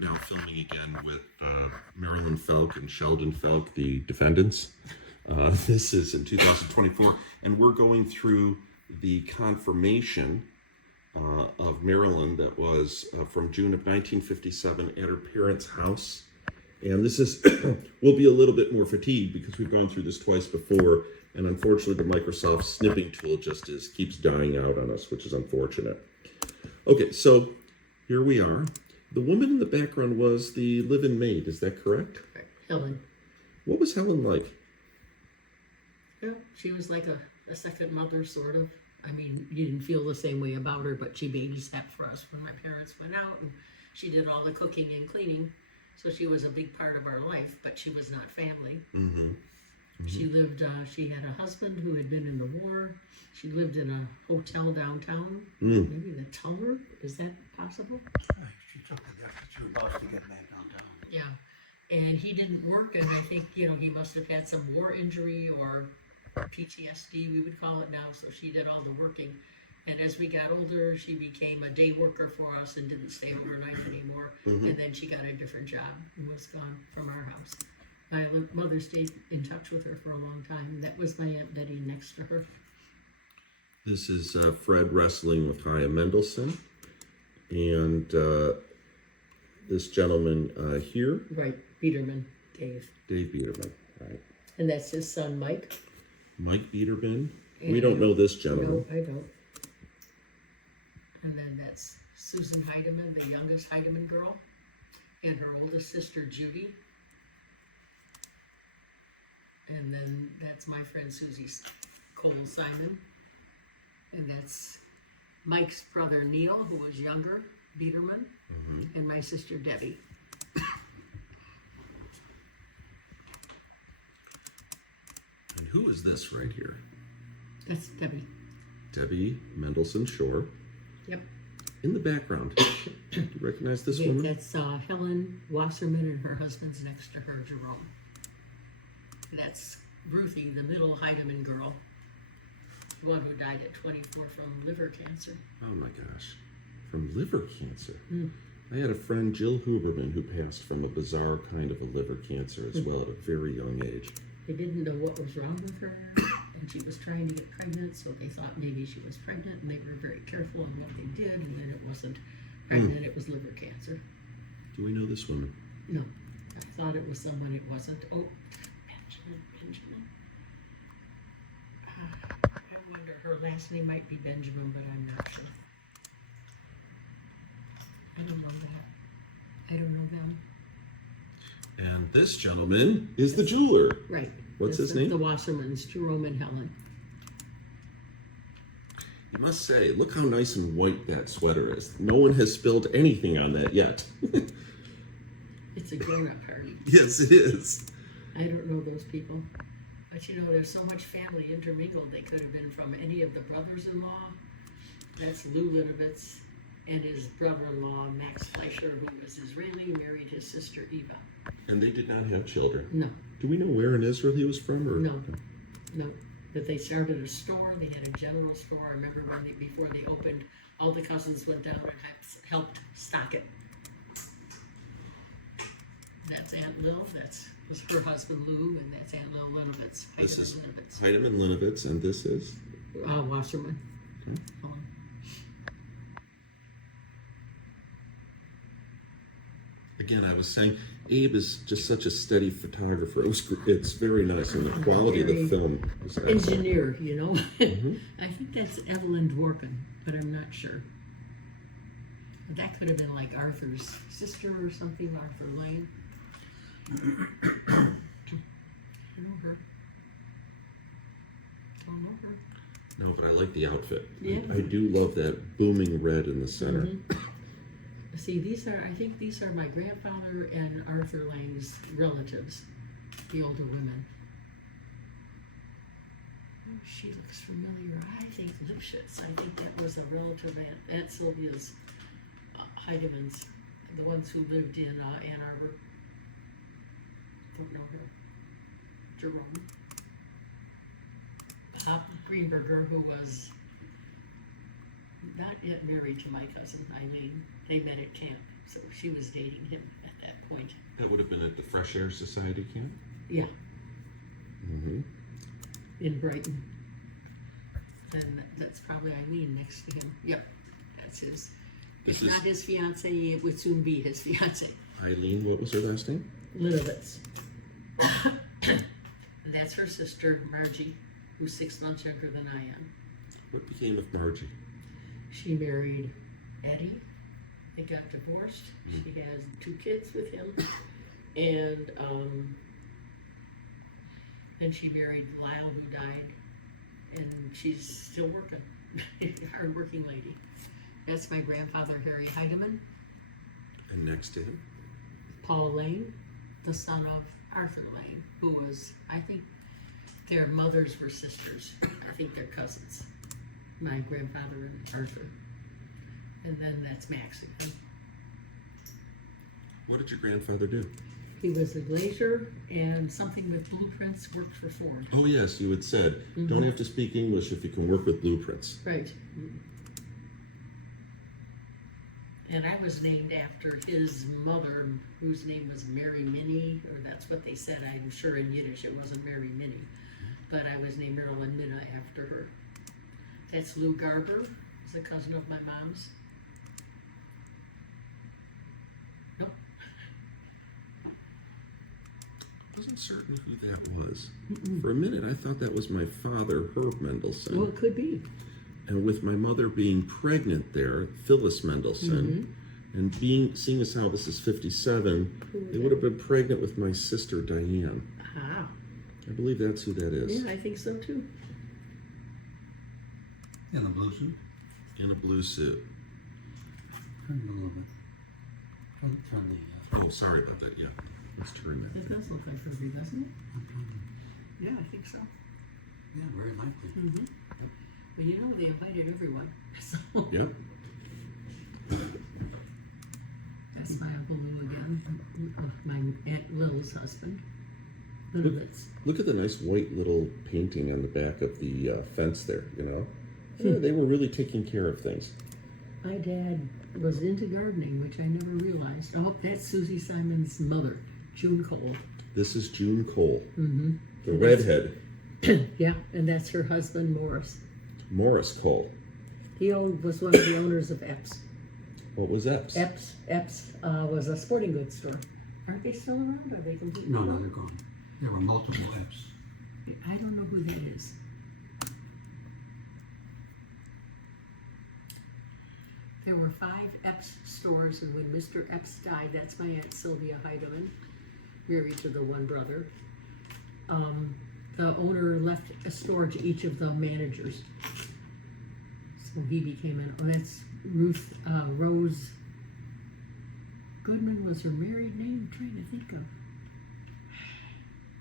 now filming again with Marilyn Fealk and Sheldon Fealk, the defendants. This is in 2024, and we're going through the confirmation of Marilyn that was from June of 1957 at her parents' house. And this is, we'll be a little bit more fatigued because we've gone through this twice before, and unfortunately the Microsoft snipping tool just keeps dying out on us, which is unfortunate. Okay, so here we are. The woman in the background was the live-in maid, is that correct? Right. Helen. What was Helen like? Yeah, she was like a second mother, sort of. I mean, you didn't feel the same way about her, but she babysat for us when my parents went out, and she did all the cooking and cleaning. So she was a big part of our life, but she was not family. Mm-hmm. Mm-hmm. She lived, she had a husband who had been in the war. She lived in a hotel downtown, maybe the Tower. Is that possible? She took it after 2 months to get back downtown. Yeah, and he didn't work, and I think, he must have had some war injury or PTSD, we would call it now, so she did all the working. And as we got older, she became a day worker for us and didn't stay overnight anymore. Mm-hmm. And then she got a different job and was gone from our house. My mother stayed in touch with her for a long time. That was my Aunt Betty next to her. This is Fred wrestling with Chaya Mendelson. And this gentleman here. Right, Biederman, Dave. Dave Biederman, right. And that's his son, Mike. Mike Biederman. And we don't know this gentleman. No, I don't. And then that's Susan Heideman, the youngest Heideman girl, and her oldest sister, Judy. And then that's my friend Susie Cole Simon. And that's Mike's brother, Neil, who was younger, Biederman, and my sister, Debbie. And who is this right here? That's Debbie. Debbie Mendelson Shore. Yep. In the background, do you recognize this woman? That's Helen Wasserman, and her husband's next to her, Jerome. That's Ruthie, the middle Heideman girl, the one who died at 24 from liver cancer. Oh my gosh, from liver cancer. I had a friend, Jill Huberman, who passed from a bizarre kind of a liver cancer as well at a very young age. They didn't know what was wrong with her, and she was trying to get pregnant, so they thought maybe she was pregnant, and they were very careful in what they did, and then it wasn't pregnant, it was liver cancer. Do we know this woman? No, I thought it was someone it wasn't. Oh, Benjamin. I wonder, her last name might be Benjamin, but I'm not sure. I don't know that. I don't know them. And this gentleman is the jeweler. Right. What's his name? The Wassermans, Jerome and Helen. I must say, look how nice and white that sweater is. No one has spilled anything on that yet. It's a grown-up party. Yes, it is. I don't know those people. But there's so much family intermingled. They could have been from any of the brothers-in-law. That's Lou Linovitz and his brother-in-law, Max Fleisher, who was Israeli, married his sister Eva. And they did not have children? No. Do we know where in Israel he was from? Or? No. But they started a store. They had a general store. I remember before they opened, all the cousins went down and helped stock it. That's Aunt Lil. Was her husband Lou, and that's Aunt Lil Linovitz. This is Heideman Linovitz, and this is? Wasserman. Okay. Again, I was saying, Abe is just such a steady photographer. It's very nice, and the quality of the film is excellent. Engineer, I think that's Evelyn Dworkin, but I'm not sure. That could have been like Arthur's sister or something, Arthur Lane. I know her. Don't know her. No, but I like the outfit. Yeah. I do love that booming red in the center. See, I think these are my grandfather and Arthur Lane's relatives, the older women. Oh, she looks familiar. I think Lipschitz. I think that was a relative Aunt Sylvia's, Heidemans, the ones who lived in Ann Arbor. Don't know her. Jerome. Bob Greenberger, who was not yet married to my cousin Eileen. They met at camp, So she was dating him at that point. That would have been at the Fresh Air Society camp? Yeah, Mm-hmm. in Brighton. And that's probably Eileen next to him. Yep, that's his. It's not his fiance, it would soon be his fiance. Eileen, what was her last name? Linovitz. That's her sister, Margie, who's 6 months younger than I am. What became of Margie? She married Eddie. They got divorced. She has 2 kids with him. And she married Lyle, who died. And she's still working. Hard-working lady. That's my grandfather, Harry Heideman. And next to him? Paul Lane, the son of Arthur Lane, who was, I think, their mothers were sisters. I think they're cousins. My grandfather and Arthur. And then that's Max again. What did your grandfather do? He was a glazier and something with blueprints, worked for Ford. Oh yes, you had said, don't have to speak English if you can work with blueprints. Right. And I was named after his mother, whose name was Mary Minnie, or that's what they said. I'm sure in Yiddish it wasn't Mary Minnie, but I was named Marilyn Minna after her. That's Lou Garver, he's a cousin of my mom's. Nope. I wasn't certain who that was. For a minute, I thought that was my father, Herb Mendelson. Well, it could be. And with my mother being pregnant there, Phyllis Mendelson, and seeing as how this is 57, they would have been pregnant with my sister Diane. Ah. I believe that's who that is. Yeah, I think so too. In the blue suit? In a blue suit. Turn it a little bit. Turn the, Oh, sorry about that. Yeah, let's turn It does look like Herbie, doesn't it? Yeah, I think so. yeah, very likely. Well, you know, they invited everyone. So that. Yeah. that's my Uncle Lou again, my Aunt Lil's husband, Linovitz. Look at the nice white little painting on the back of the fence there, you know? Yeah, they were really taking care of things. My dad was into gardening, which I never realized. Oh, that's Susie Simon's mother, June Cole. This is June Cole, Mm-hmm. the redhead. Yeah, and that's her husband, Morris. Morris Cole. He was one of the owners of Epps. What was Epps? Epps was a sporting goods store. Aren't they still around? Are they completely No, gone? they're gone. There were multiple apps. I don't know who that is. There were 5 Epps stores, and when Mr. Epps died, that's my Aunt Sylvia Heideman, married to the one brother. The owner left a store to each of the managers. So he became that's Ruth, Rose Goodman was her married name. I'm trying to think of.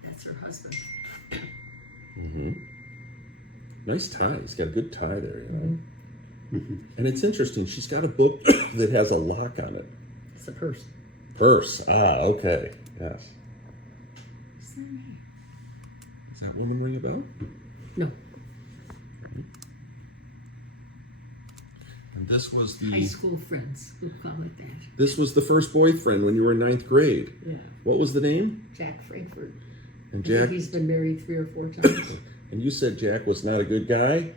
That's her husband. Nice tie. He's got a good tie there, you know? And it's interesting. She's got a book that has a lock on it. It's a purse. Purse. Ah, okay. Yes. What's that name? Does that woman ring a bell? No. And this was High school friends who call it that. This was the first boyfriend when you were in 9th grade. Yeah. What was the name? Jack Frankfurt. And I think Jack. he's been married 3 or 4 times. And you said Jack was not a good guy.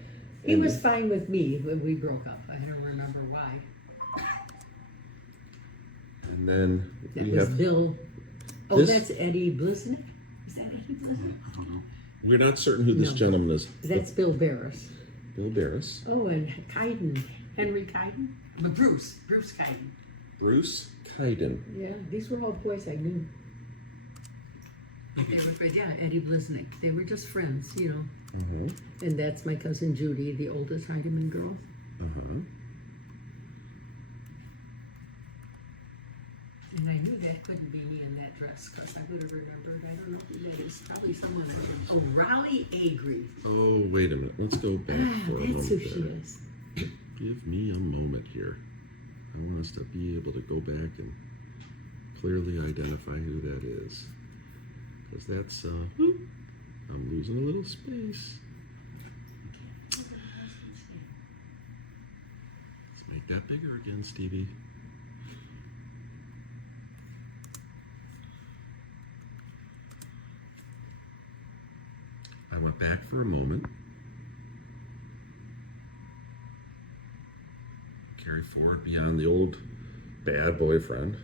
He was fine with me when we broke up. I don't remember why. And then That we was have. Bill. Oh, this- that's Eddie Bliznek. Is that Eddie Bliznek? I don't know. We're not certain who this No. gentleman is. That's Bill Berris. Bill Berris. Oh, and Keiden. Henry Keiden? Bruce Keiden. Bruce Keiden. Yeah, these were all boys I knew. They were friends. Yeah, Eddie Bliznek. They were just friends, you know. And that's my cousin Judy, the oldest Heideman girl. And I knew that couldn't be me in that dress because I would have remembered. I don't know who that is. Probably someone. Oh, Rollie Agree. Oh, wait a minute. Let's go back for a That's who moment she there. is. Give me a moment here. I want us to be able to go back and clearly identify who that is. Because that's, I'm losing a little space. Let's make that bigger again, Stevie. back for a moment. Carry forward beyond the old bad boyfriend.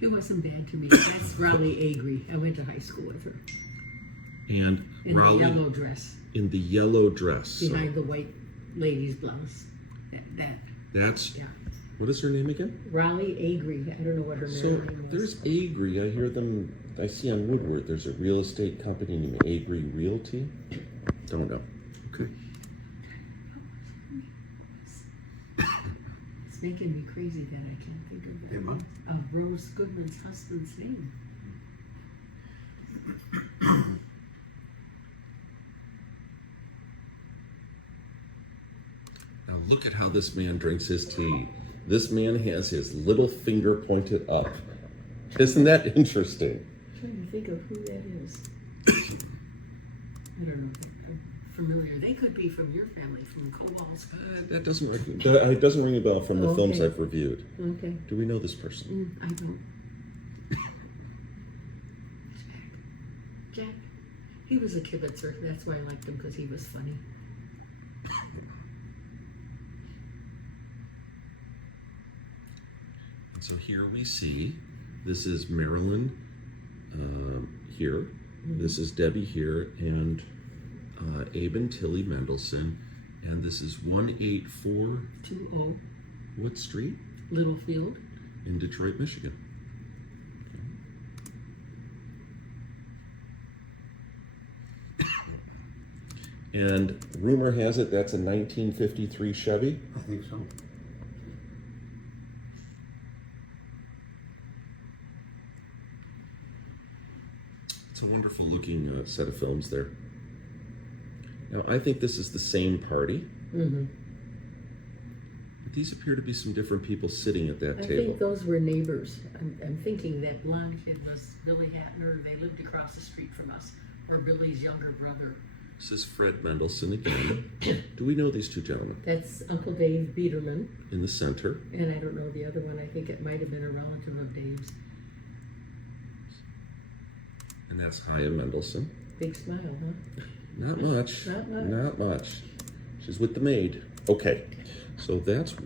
It wasn't bad to me. That's Rollie Agri. I went to high school with her. And In Rollie, the yellow dress. in the yellow dress. Behind the white lady's blouse. That's, Yeah. what is her name again? Rollie Agri. I don't know what her So middle name was. there's Agri. I hear them, I see on Woodward, there's a real estate company named Agri Realty. Don't know. Okay. It's making me crazy that I can't think of Hey, Mom. Rose Goodman's husband's name. Now look at how this man drinks his tea. This man has his little finger pointed up. Isn't that interesting? I'm trying to think of who that is. I don't know. I'm familiar. They could be from your family, from Cobal's. That doesn't ring, it doesn't ring a bell from the films Okay. I've reviewed. Okay. Do we know this person? I don't. Jack. He was a kibitzer. That's why I liked him, because he was funny. And so here we see, this is Marilyn here. This is Debbie here, and Abe and Tillie Mendelson. And this is 184, 20 what street? Littlefield. In Detroit, Michigan. And rumor has it that's a 1953 Chevy. I think so. It's a wonderful looking set of films there. Now, I think this is the same party. Mm-hmm. But these appear to be some different people sitting at that I table. think those were neighbors. I'm thinking that blonde kid was Billy Hatner. They lived across the street from us, or Billy's younger brother. This is Fred Mendelson again. Do we know these two gentlemen? That's Uncle Dave Biederman, In the center. and I don't know the other one. I think it might have been a relative of Dave's. And that's Chaya Mendelson. Big smile, huh? Not much. Not much. Not much. She's with the maid. Okay. So that's